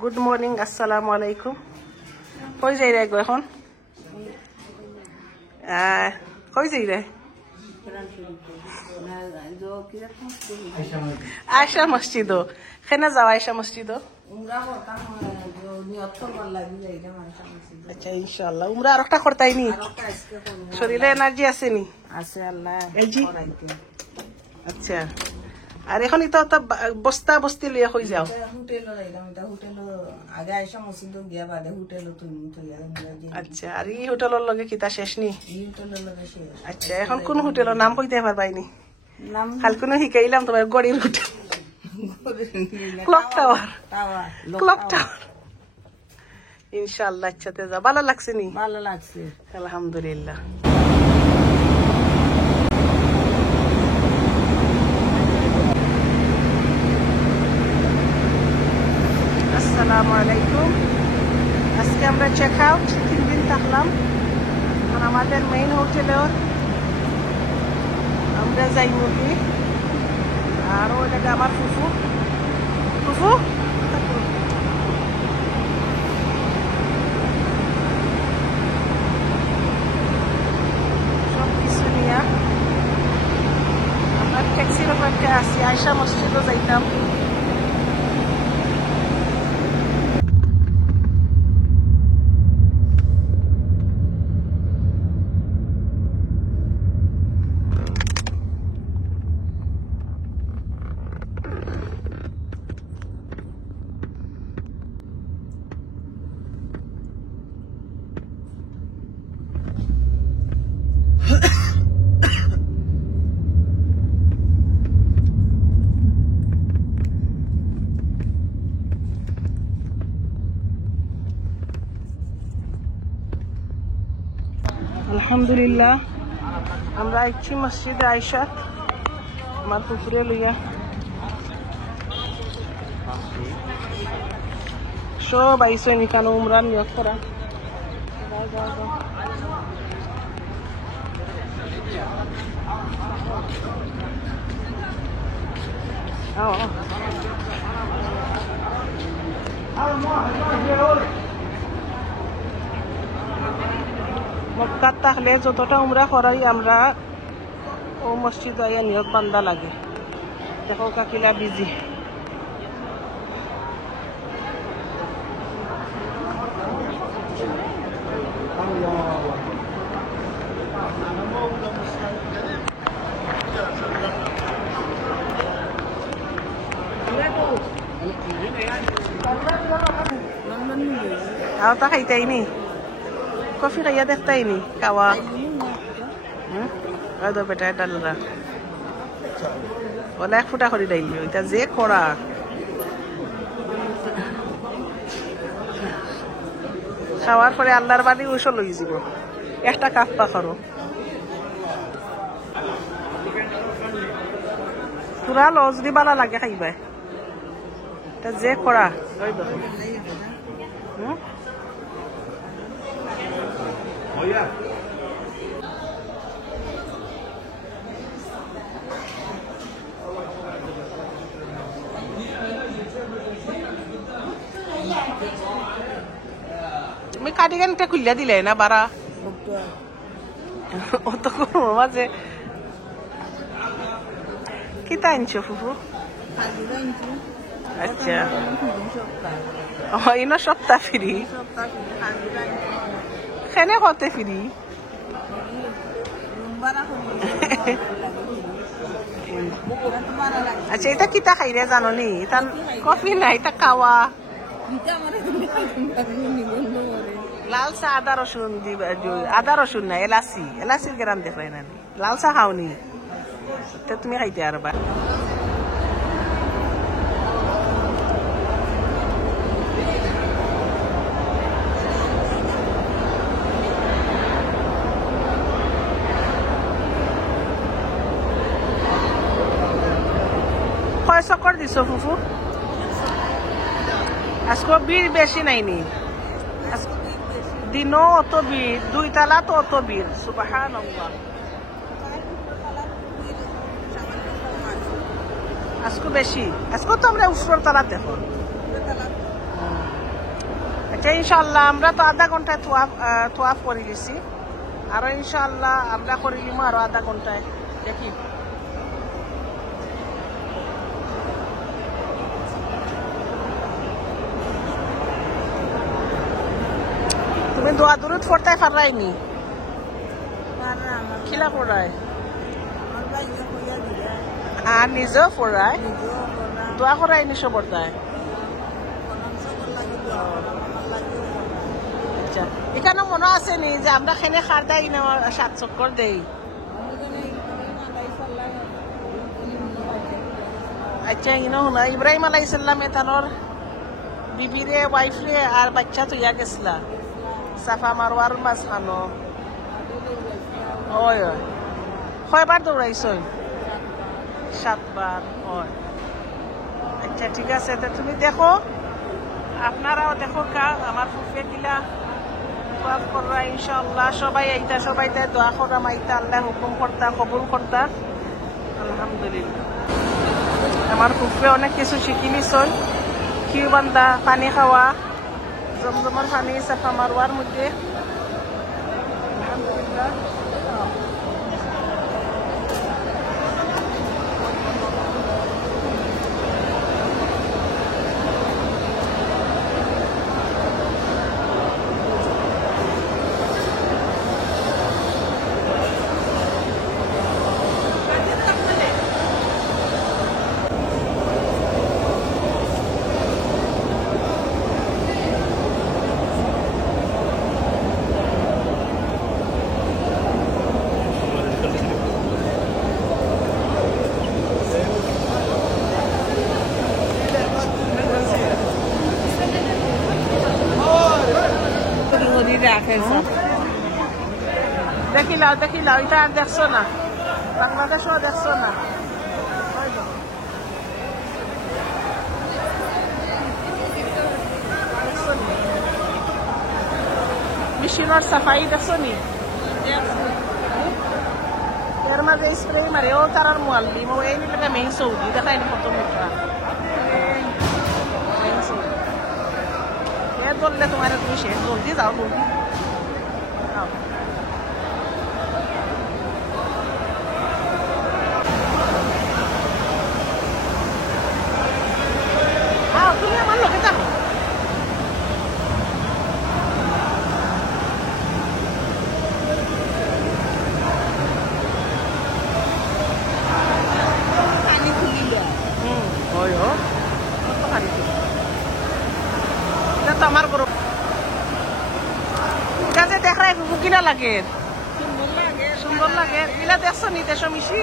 Good morning, আসসালামু আলাইকুম। কই যাই রে গো এখন? কই যাই রে? আয়সা মসজিদ। কেনা যাও আয়সা মসজিদ? আচ্ছা, ইনশাআল্লাহ উমরা আর একটা করতাই নি? শরীরে এনার্জি আছে নি? আছে আল্লাহ। আচ্ছা, আর এখন তো বস্তা বস্তি লিয়ে কই যাও? আচ্ছা, আর এই হোটেলের লগে কিতা শেষ নি? আচ্ছা, এখন কোন হোটেলের নাম কইতে পারবাইনি? কাল কোন শিখাইলাম তোমার গড়ির hotel, clock tower. Clock tower ইনশাআল্লাহ। আচ্ছা, যা ভালো লাগছে নি? ভালো লাগছে আলহামদুলিল্লাহ। আসসালামু আলাইকুম। আজকে আমরা চেক আউট, 3 দিন থাকলাম। আর আমাদের মেইন হোটেলেও আমরা যাই মুরগি। আর ওই জায়গায় আমার ফুফু ফুফু সব কিছু নিয়ে আমরা ট্যাক্সির ওপরে আসি। আয়সা মসজিদও যাইতাম। আলহামদুলিল্লাহ, আমরা আইছি মসজিদে আয়সা আমার পুকুরে লইয়া। সব আইসে নিকানো উমরান নিয়ত করা। মক্কাত থাকলে যতটা উমরা করাই আমরা ও মসজিদ আইয়া নিয়ত বান্ধা লাগে। দেখো কাকিলা বিজি। তা খাইতাই নি? কফি খাইয়া দেখতাই নি? খাওয়া বেটায় ডালরা বলে 1 ফুটা করে ডাইলি। ওইটা যে করা খাওয়ার পরে আল্লাহর বাড়ি ওইসব লই যাব। একটা কাপ পা করো পুরা লজ দি বালা লাগে খাইবাই। এটা যে করা ওই দেখো। তুমি কার্ডিগানটা খুলিয়া দিলে না বারা? অত গরমের মাঝে কিতা আনছো ফুফু? আচ্ছা, ইনো সপ্তাহ ফ্রি? খেনে কতে ফ্রি? আচ্ছা, এটা কিতা খাইলে জানো নি? এটা কফি না, এটা খাওয়া। লাল চা আদা রসুন দিবা। আদা রসুন না, এলাচি। এলাচির গ্রাম দেখলাই না? লাল চা খাওনি? তুমি খাইতে আর বা কয় চক্কর দিছো ফুফু? আজকে ভিড় বেশি নাইনি? দিনও অত ভিড়, 2 তালা তো অত ভিড়। সুবহানাল্লাহ। আজকে বেশি আজকে তো আমরা উপর তালা দেখো আচ্ছা ইনশাল্লাহ আমরা তো আধা ঘন্টায় তোয়াফ করে গেছি আরো ইনশাল্লাহ আমরা করে নিব আরো আধা ঘন্টায় দেখি তুমি দোয়া দূরত ফোরতায় পারাইনি খিলা পড়ায় আর নিজেও পড়ায় দোয়া করাইনি সবরদায় আচ্ছা এখানে মনে আছে নি যে আমরা খেনে খার দেই না 7 চক্কর দেই আচ্ছা ইনো না ইব্রাহিম আলাইহিস সালাম এতানোর বিবিরে ওয়াইফরে আর বাচ্চা তো ইয়া গেছলা সাফা মারওয়ার মাঝখানো ওই ওই কয়বার দৌড়াইছই 7 বার ওই আচ্ছা ঠিক আছে তো তুমি দেখো আপনারাও দেখো কা আমার ফুফে দিলা দোয়া কররা ইনশাআল্লাহ সবাই আইতা সবাই তাই দোয়া করা মাইতা আল্লাহ হুকুম করতা কবুল করতা আলহামদুলিল্লাহ আমার ফুফে অনেক কিছু শিখি নিছই কিউ বান্দা পানি খাওয়া জমজমের পানি সাফা মারওয়ার মধ্যে আলহামদুলিল্লাহ দেখিলাও এটা আর দেখছো না বাংলাদেশও দেখছো না মেশিনের সাফাই দেখছো নি এর মাঝে স্প্রে মারে ও তারার মুআল্লিম ও এই নিলে মেইন সৌদি দেখাই না কত মোটা এ বললে তোমার তুমি শেষ জলদি যাও জলদি তুমি আমার লোকে থাকো আমার বড় কাজে দেখায় কিনা লাগে সুন্দর লাগে এগুলা দেখছো নি দেশ মিশি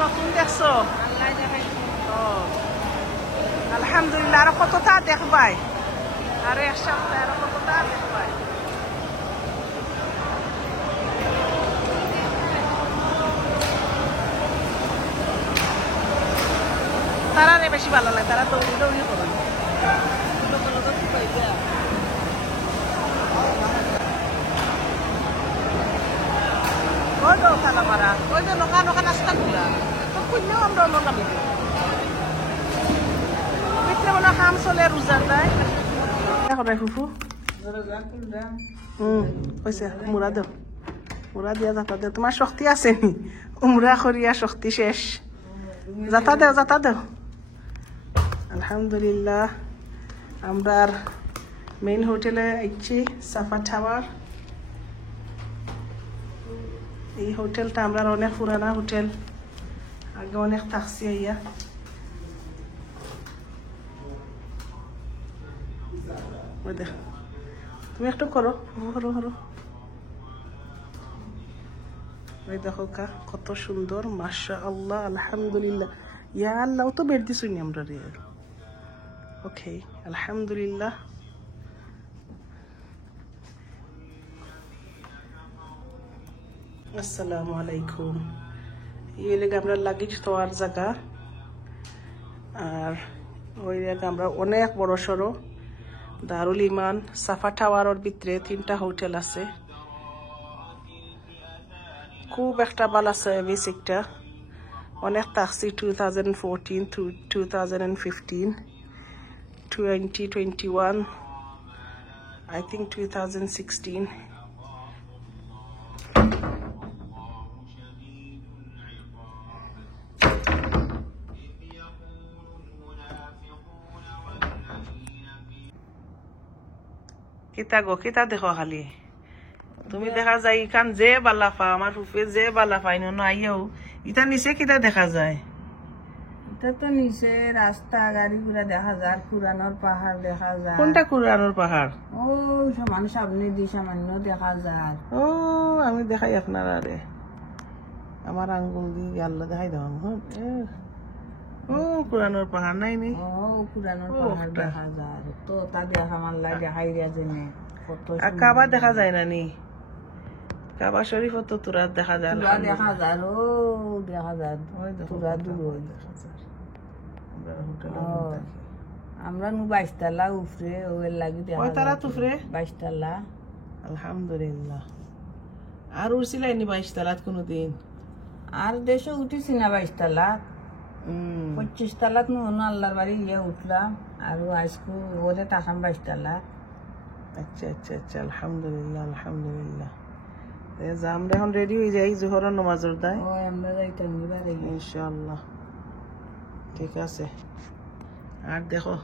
নতুন দেখছো আলহামদুলিল্লাহ আরো কতটা দেখবাই আরো এক সপ্তাহে আরো কতটা দেখবাই তারা বেশি ভালো লাগে তারা দৌড়ি দৌড়ি করে ওই তো খানা মারা ওই যে নৌকা নৌকা নাস্তা গুলা তো খুঁজলেও আমরা অন্য নামি পিঠলে মনে খাম চলে রোজার দেয় সদায় ফুফু কৈছে মুড়া দেও মুড়া দিয়া যাতা দেও তোমার শক্তি আছে নি উমরা করিয়া শক্তি শেষ যাতা দেও আলহামদুলিল্লাহ আমরা মেইন হোটেলে আইছি সাফা টাওয়ার এই হোটেলটা আমরা অনেক পুরানা হোটেল আগে অনেক থাকছি আইয়া তুমি একটু করো করো ওই দেখো কা কত সুন্দর মাশাআল্লাহ আলহামদুলিল্লাহ ইয়া আল্লাহ তো বের দিছুনি আমরা রে ওকে আলহামদুলিল্লাহ আসসালামু আলাইকুম এই লেগে আমরা লাগেজ তোয়ার জায়গা আর ওই জায়গা আমরা অনেক বড় সড়ো দারুল ইমান সাফা টাওয়ারের ভিতরে 3টা হোটেল আছে খুব একটা ভালো সার্ভিস একটা অনেক থাকছি 2014 to 2015 2021 I think 2016 কিতা গো কিতা দেখো খালি তুমি দেখা যায় ইখান যে বালাফা আমার রূপে যে বালাফা ইনো আইও ইটা নিচে কিতা দেখা যায় এটা তো নিচে রাস্তা গাড়ি ঘোড়া দেখা যায় পুরানোর পাহাড় দেখা যায় কোনটা কুরানোর পাহাড় ও সমান সামনে দিয়ে সামান্য দেখা যায় ও আমি দেখাই আপনার আরে আমার আঙ্গুল দিয়ে আল্লাহ দেখাই দাও ও কুরানোর পাহাড় নাই নি ও পুরানোর পাহাড় দেখা যায় তো তা দেখা মাল্লা দেখাই দিয়া জেনে কত আর কাবা দেখা যায় না নি কাবা শরীফ তো তোরা দেখা যায় পুরা দেখা যায় ও দেখা যায় পুরা দূর আমরা নু 22 তলা উপরে ওর লাগি দেখা ওই তারা তুফরে 22 তলা আলহামদুলিল্লাহ আর উঠছিলাই নি 22 তালাত কোনোদিন আর দেশে উঠিছি না 22 তলা 25 তলাত নু আল্লাহর বাড়ি গিয়ে উঠলাম আর আজকে ওরে তাকাম 22 তলা আচ্ছা আচ্ছা আচ্ছা আলহামদুলিল্লাহ আলহামদুলিল্লাহ আমরা এখন রেডি হয়ে যাই জোহরের নামাজের দায় ও আমরা যাইতাম এবারে ইনশাআল্লাহ ঠিক আছে আর দেখো